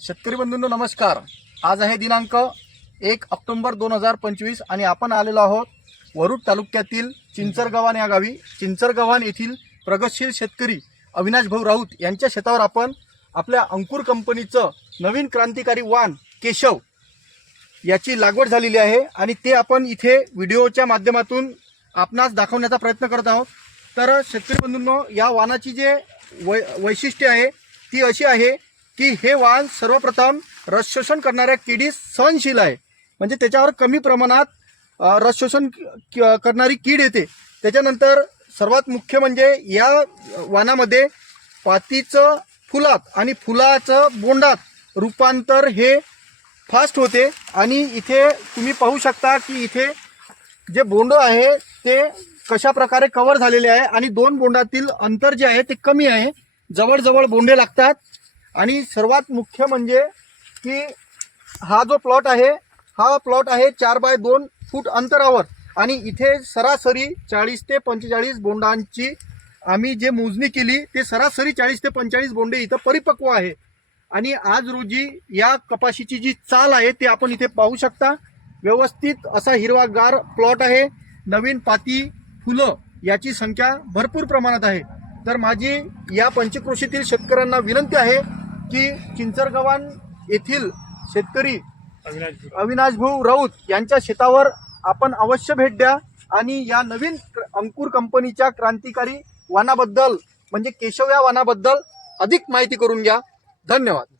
शेतकरी बंधूंनो नमस्कार. आज आहे दिनांक एक ऑक्टोंबर दोन हजार पंचवीस आणि आपण आलेलो आहोत वरुड तालुक्यातील चिंचरगव्हाण या गावी. चिंचरगव्हाण येथील प्रगतशील शेतकरी अविनाश भाऊ राऊत यांच्या शेतावर आपण आपल्या अंकुर कंपनीचं नवीन क्रांतिकारी वाण केशव याची लागवड झालेली आहे आणि ते आपण इथे व्हिडिओच्या माध्यमातून आपणास दाखवण्याचा प्रयत्न करत आहोत. तर शेतकरी बंधूंनो या वानाची जे वै वैशिष्ट्य आहे ती अशी आहे की हे वाहन सर्वप्रथम रस शोषण करणाऱ्या किडी सहनशील आहे. म्हणजे त्याच्यावर कमी प्रमाणात रसशोषण रस शोषण क- करणारी कीड येते. त्याच्यानंतर सर्वात मुख्य म्हणजे या वाहनामध्ये पातीचं फुलात आणि फुलाचं बोंडात रूपांतर हे फास्ट होते. आणि इथे तुम्ही पाहू शकता की इथे जे बोंड आहे ते कशा प्रकारे कव्हर झालेले आहे आणि दोन बोंडातील अंतर जे आहे ते कमी आहे. जवळजवळ बोंडे लागतात. आणि सर्वात मुख्य म्हणजे की हा जो प्लॉट आहे हा प्लॉट आहे चार बाय दोन फूट अंतरावर. आणि इथे सरासरी चाळीस ते पंचेचाळीस बोंडांची आम्ही जे मोजणी केली ते सरासरी चाळीस ते पंचेचाळीस बोंडे इथं परिपक्व आहे. आणि आज रोजी या कपाशीची जी चाल आहे ते आपण इथे पाहू शकता. व्यवस्थित असा हिरवागार प्लॉट आहे. नवीन पाती फुलं याची संख्या भरपूर प्रमाणात आहे. तर माझी या पंचक्रोशीतील शेतकऱ्यांना विनंती आहे की चिंचरगव्हाण येथील शेतकरी अविनाश भाऊ राऊत यांच्या शेतावर आपण अवश्य भेट द्या आणि या नवीन अंकुर कंपनीच्या क्रांतिकारी वाणाबद्दल म्हणजे केशव या वाणाबद्दल अधिक माहिती करून घ्या. धन्यवाद.